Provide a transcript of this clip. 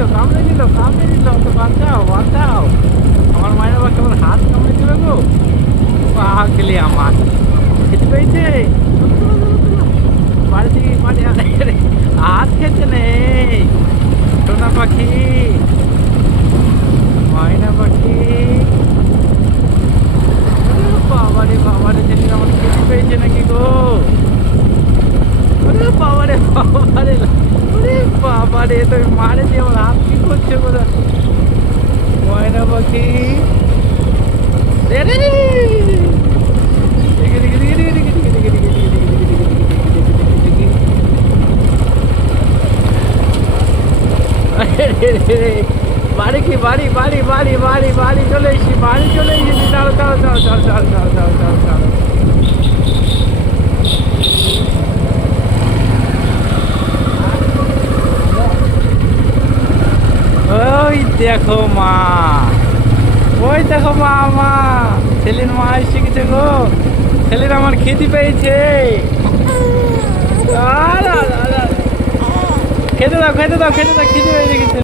তো বাঁচাও বাঁচাও, আমার মায়ের আবার কেমন হাত কামড়ে দিবে গো, পাগলি আমার খেতে পেয়েছে, বাড়ি থেকে বাড়ি হাত খেতে নেই, সোনা পাখি ময়না পাখি, বাবারে সেদিন আমার খেতে পেয়েছে নাকি গো, বাবারে তুমি মারে দিয়ে আমার হাত কি করছে বোধ, ময়না পাখি বাড়ি কি বাড়ি বাড়ি বাড়ি বাড়ি বাড়ি চলে এসেছি, বাড়ি চলে এসেছি, চলো চলো চলো চলো চলো চলো চলো চলো চলো। ওই দেখো মা, ওই দেখো মা, মা ছেলের মা এসে গেছে গো, ছেলের আমার খিদি পেয়েছে, খেতে দাও খেতে দাও খেতে দাও, খিদি পেয়ে গেছে।